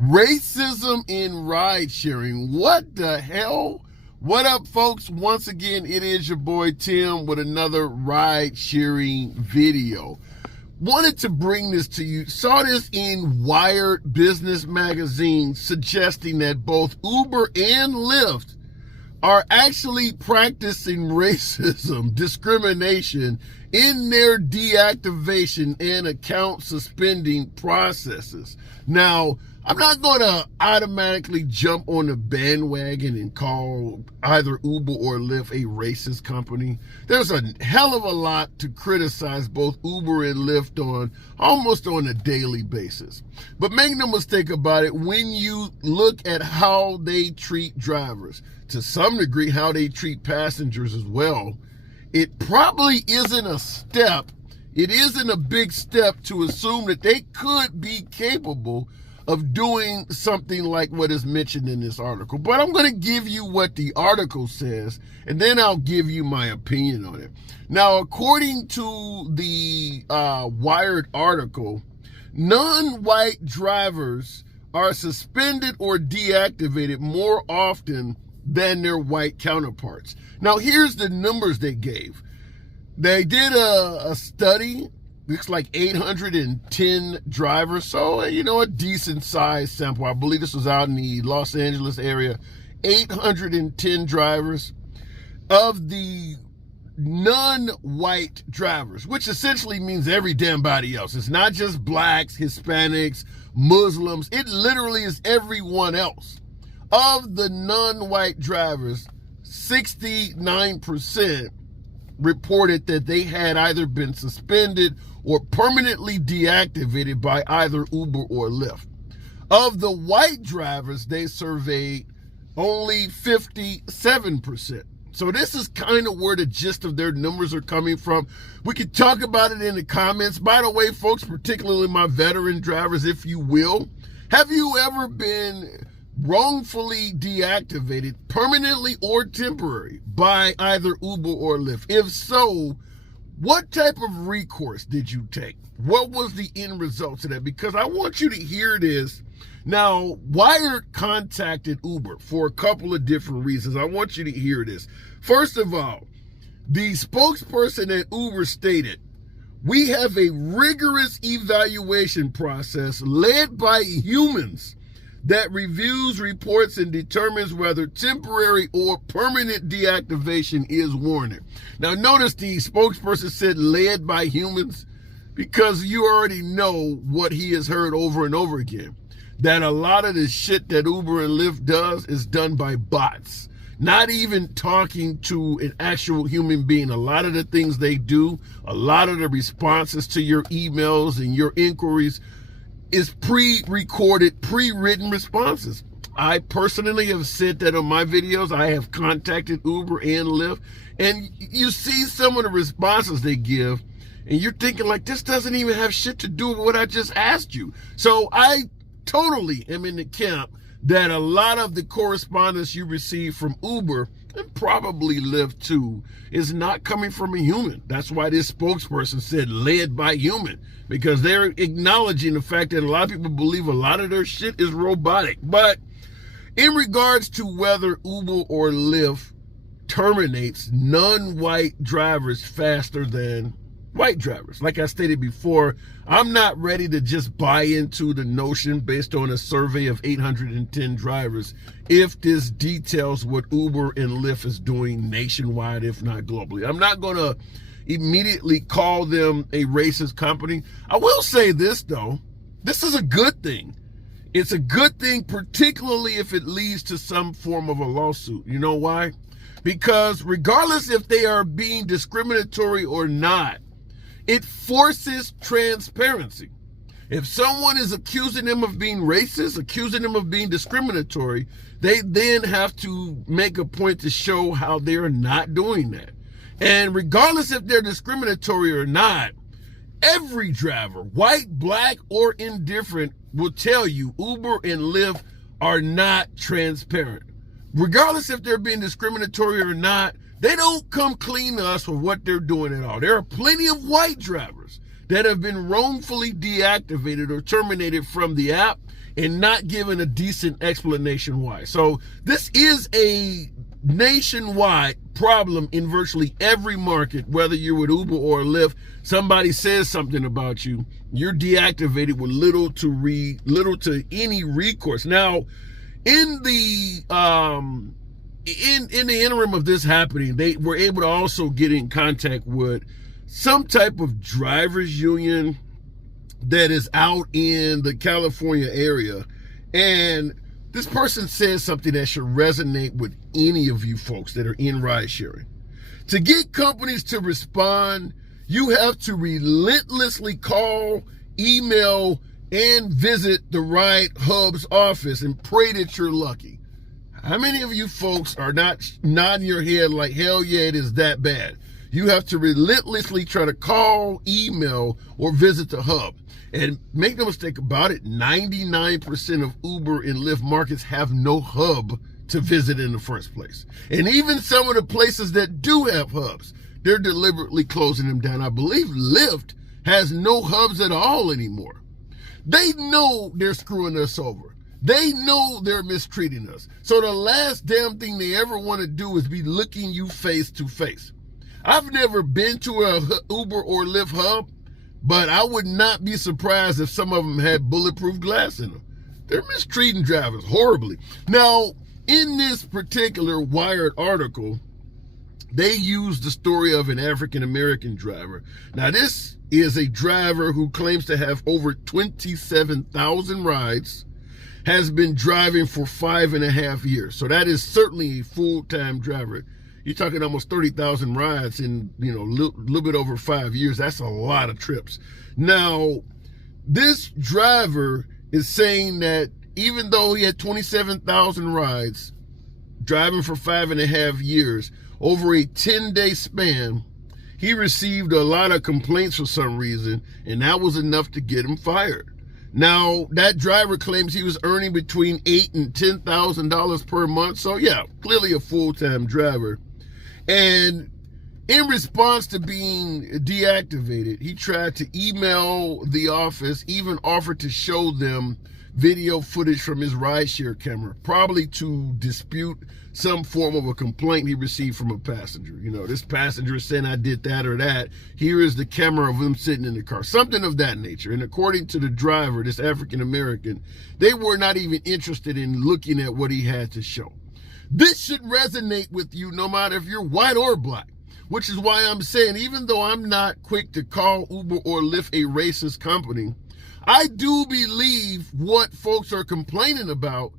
Racism in ride sharing. What the hell? What up, folks? Once again, it is your boy Tim with another ride sharing video. Wanted to bring this to you. Saw this in Wired Business Magazine suggesting that both Uber and Lyft are actually practicing racism, discrimination in their deactivation and account suspending processes. Now, I'm not going to automatically jump on the bandwagon and call either Uber or Lyft a racist company. There's a hell of a lot to criticize both Uber and Lyft on almost on a daily basis. But make no mistake about it, when you look at how they treat drivers, to some degree how they treat passengers as well, it probably isn't a step. It isn't a big step to assume that they could be capable of doing something like what is mentioned in this article. But I'm going to give you what the article says, and then I'll give you my opinion on it. Now, according to the Wired article, non-white drivers are suspended or deactivated more often than their white counterparts. Now, here's the numbers they gave. They did a study. Looks like 810 drivers, so a decent sized sample. I believe this was out in the Los Angeles area. 810 drivers of the non-white drivers, which essentially means every damn body else. It's not just blacks, Hispanics, Muslims. It literally is everyone else. Of the non-white drivers, 69% reported that they had either been suspended or permanently deactivated by either Uber or Lyft. Of the white drivers they surveyed, only 57%. So this is kind of where the gist of their numbers are coming from. We could talk about it in the comments. By the way, folks, particularly my veteran drivers, if you will, have you ever been wrongfully deactivated, permanently or temporary, by either Uber or Lyft? If so, what type of recourse did you take? What was the end result to that? Because I want you to hear this. Now, Wired contacted Uber for a couple of different reasons. I want you to hear this. First of all, the spokesperson at Uber stated, "We have a rigorous evaluation process led by humans that reviews reports and determines whether temporary or permanent deactivation is warranted." Now, notice the spokesperson said led by humans, because you already know what he has heard over and over again, that a lot of the shit that Uber and Lyft does is done by bots, not even talking to an actual human being. A lot of the things they do, a lot of the responses to your emails and your inquiries is pre-recorded, pre-written responses. I personally have said that on my videos. I have contacted Uber and Lyft, and you see some of the responses they give, and you're thinking like, this doesn't even have shit to do with what I just asked you. So I totally am in the camp that a lot of the correspondence you receive from Uber, and probably Lyft too, is not coming from a human. That's why this spokesperson said led by human, because they're acknowledging the fact that a lot of people believe a lot of their shit is robotic. But in regards to whether Uber or Lyft terminates non-white drivers faster than white drivers, like I stated before, I'm not ready to just buy into the notion based on a survey of 810 drivers if this details what Uber and Lyft is doing nationwide, if not globally. I'm not going to immediately call them a racist company. I will say this, though. This is a good thing. It's a good thing, particularly if it leads to some form of a lawsuit. You know why? Because regardless if they are being discriminatory or not, it forces transparency. If someone is accusing them of being racist, accusing them of being discriminatory, they then have to make a point to show how they're not doing that. And regardless if they're discriminatory or not, every driver, white, black, or indifferent, will tell you Uber and Lyft are not transparent. Regardless if they're being discriminatory or not, they don't come clean to us for what they're doing at all. There are plenty of white drivers that have been wrongfully deactivated or terminated from the app, and not giving a decent explanation why. So this is a nationwide problem in virtually every market, whether you're with Uber or Lyft. Somebody says something about you, you're deactivated with little to any recourse. Now, in the in the interim of this happening, they were able to also get in contact with some type of drivers union that is out in the California area, and this person says something that should resonate with any of you folks that are in ride sharing. To get companies to respond, you have to relentlessly call, email, and visit the Ride Hub's office and pray that you're lucky. How many of you folks are not nodding your head like, hell yeah, it is that bad? You have to relentlessly try to call, email, or visit the hub. And make no mistake about it, 99% of Uber and Lyft markets have no hub to visit in the first place. And even some of the places that do have hubs, they're deliberately closing them down. I believe Lyft has no hubs at all anymore. They know they're screwing us over. They know they're mistreating us. So the last damn thing they ever want to do is be looking you face to face. I've never been to a Uber or Lyft hub, but I would not be surprised if some of them had bulletproof glass in them. They're mistreating drivers horribly. Now, in this particular Wired article, they used the story of an African-American driver. Now, this is a driver who claims to have over 27,000 rides, has been driving for 5.5 years. So that is certainly a full-time driver. You're talking almost 30,000 rides in, little bit over 5 years. That's a lot of trips. Now, this driver is saying that even though he had 27,000 rides, driving for 5.5 years, over a 10-day span, he received a lot of complaints for some reason, and that was enough to get him fired. Now, that driver claims he was earning between $8,000 and $10,000 per month. So yeah, clearly a full-time driver. And in response to being deactivated, he tried to email the office, even offered to show them video footage from his rideshare camera, probably to dispute some form of a complaint he received from a passenger. This passenger is saying I did that or that. Here is the camera of him sitting in the car, something of that nature. And according to the driver, this African-American, they were not even interested in looking at what he had to show. This should resonate with you no matter if you're white or black, which is why I'm saying, even though I'm not quick to call Uber or Lyft a racist company, I do believe what folks are complaining about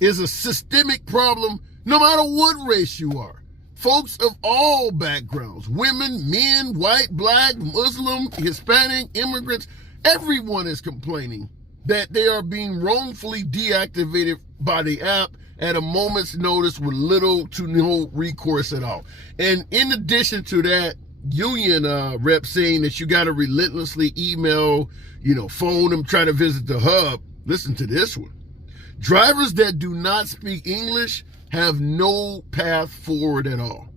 is a systemic problem no matter what race you are. Folks of all backgrounds, women, men, white, black, Muslim, Hispanic, immigrants, everyone is complaining that they are being wrongfully deactivated by the app at a moment's notice with little to no recourse at all. And in addition to that, union rep saying that you got to relentlessly email, phone them, try to visit the hub. Listen to this one. Drivers that do not speak English have no path forward at all.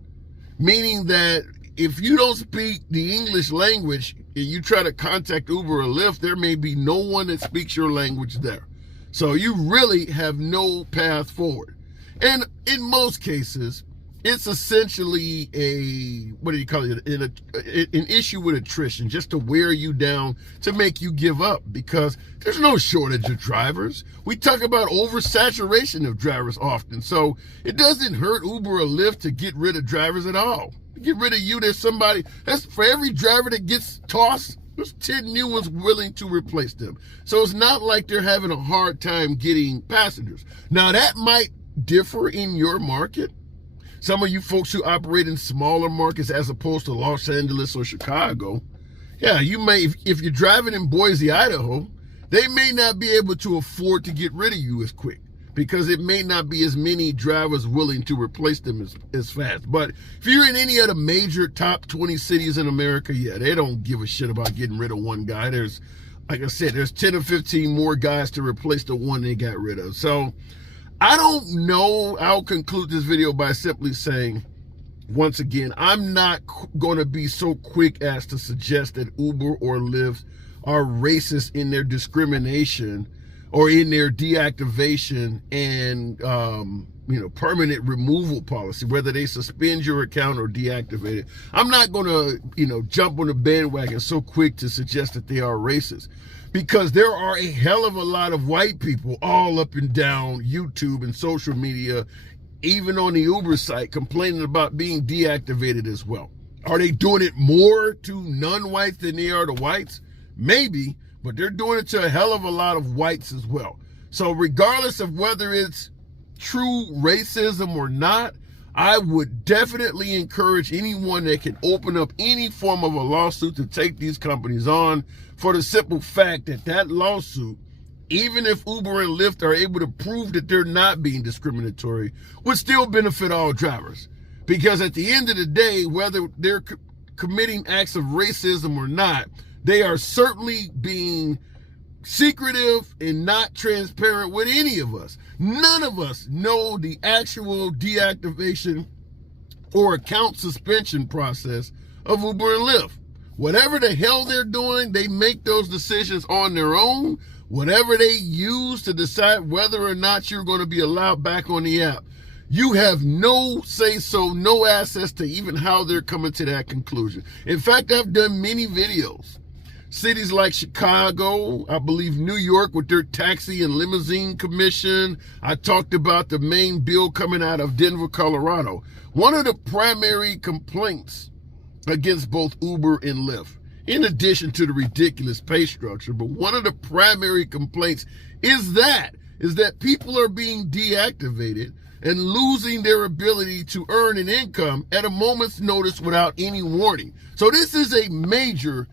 Meaning that if you don't speak the English language and you try to contact Uber or Lyft, there may be no one that speaks your language there. So you really have no path forward. And in most cases, it's essentially an issue with attrition, just to wear you down, to make you give up, because there's no shortage of drivers. We talk about oversaturation of drivers often. So it doesn't hurt Uber or Lyft to get rid of drivers at all. Get rid of you, that's for every driver that gets tossed, there's 10 new ones willing to replace them. So it's not like they're having a hard time getting passengers. Now, that might differ in your market. Some of you folks who operate in smaller markets as opposed to Los Angeles or Chicago, yeah, you may, if you're driving in Boise, Idaho, they may not be able to afford to get rid of you as quick, because it may not be as many drivers willing to replace them as fast. But if you're in any of the major top 20 cities in America, yeah, they don't give a shit about getting rid of one guy. There's, like I said, there's 10 or 15 more guys to replace the one they got rid of. So I don't know. I'll conclude this video by simply saying, once again, I'm not going to be so quick as to suggest that Uber or Lyft are racist in their discrimination or in their deactivation and permanent removal policy, whether they suspend your account or deactivate it. I'm not going to jump on the bandwagon so quick to suggest that they are racist, because there are a hell of a lot of white people all up and down YouTube and social media, even on the Uber site, complaining about being deactivated as well. Are they doing it more to non-whites than they are to whites? Maybe, but they're doing it to a hell of a lot of whites as well. So regardless of whether it's true racism or not, I would definitely encourage anyone that can open up any form of a lawsuit to take these companies on, for the simple fact that that lawsuit, even if Uber and Lyft are able to prove that they're not being discriminatory, would still benefit all drivers. Because at the end of the day, whether they're committing acts of racism or not, they are certainly being secretive and not transparent with any of us. None of us know the actual deactivation or account suspension process of Uber and Lyft. Whatever the hell they're doing, they make those decisions on their own. Whatever they use to decide whether or not you're going to be allowed back on the app, you have no say-so, no access to even how they're coming to that conclusion. In fact, I've done many videos. Cities like Chicago, I believe New York with their taxi and limousine commission. I talked about the main bill coming out of Denver, Colorado. One of the primary complaints against both Uber and Lyft, in addition to the ridiculous pay structure, but one of the primary complaints is that people are being deactivated and losing their ability to earn an income at a moment's notice without any warning. So this is a major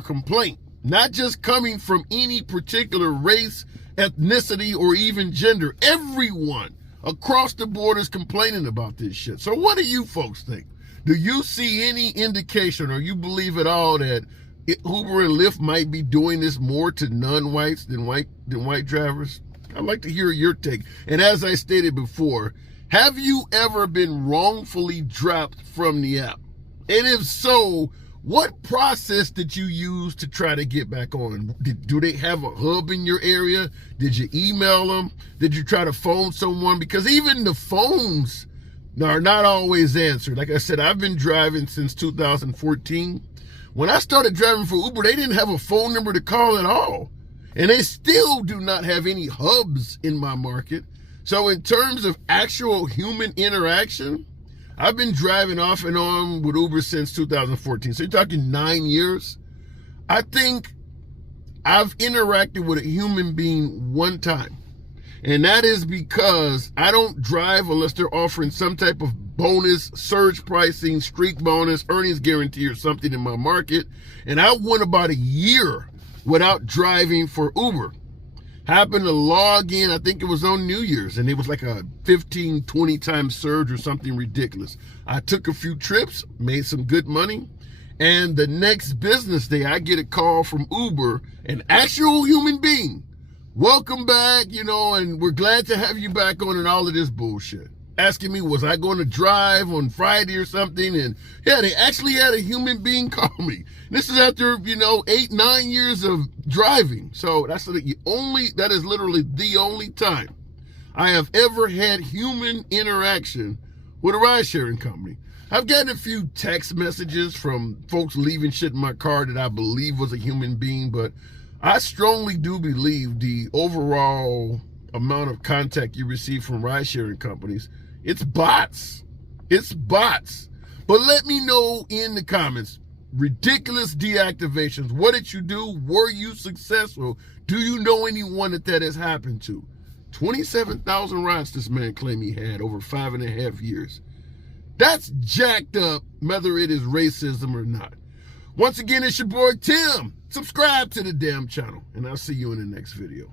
complaint, not just coming from any particular race, ethnicity, or even gender. Everyone across the board is complaining about this shit. So what do you folks think? Do you see any indication, or you believe at all, that Uber and Lyft might be doing this more to non-whites than white drivers? I'd like to hear your take. And as I stated before, have you ever been wrongfully dropped from the app? And if so, what process did you use to try to get back on? Do they have a hub in your area? Did you email them? Did you try to phone someone? Because even the phones are not always answered. Like I said, I've been driving since 2014. When I started driving for Uber, they didn't have a phone number to call at all. And they still do not have any hubs in my market. So in terms of actual human interaction, I've been driving off and on with Uber since 2014. So you're talking 9 years. I think I've interacted with a human being one time. And that is because I don't drive unless they're offering some type of bonus, surge pricing, streak bonus, earnings guarantee or something in my market. And I went about a year without driving for Uber. Happened to log in, I think it was on New Year's, and it was like a 15, 20 times surge or something ridiculous. I took a few trips, made some good money, and the next business day I get a call from Uber, an actual human being. Welcome back, and we're glad to have you back on, and all of this bullshit. Asking me, was I going to drive on Friday or something? And yeah, they actually had a human being call me. This is after, 8, 9 years of driving. So that is literally the only time I have ever had human interaction with a ride sharing company. I've gotten a few text messages from folks leaving shit in my car that I believe was a human being, but I strongly do believe the overall amount of contact you receive from ride sharing companies, it's bots. It's bots. But let me know in the comments, ridiculous deactivations. What did you do? Were you successful? Do you know anyone that has happened to? 27,000 rides this man claimed he had over 5.5 years. That's jacked up, whether it is racism or not. Once again, it's your boy Tim. Subscribe to the damn channel, and I'll see you in the next video.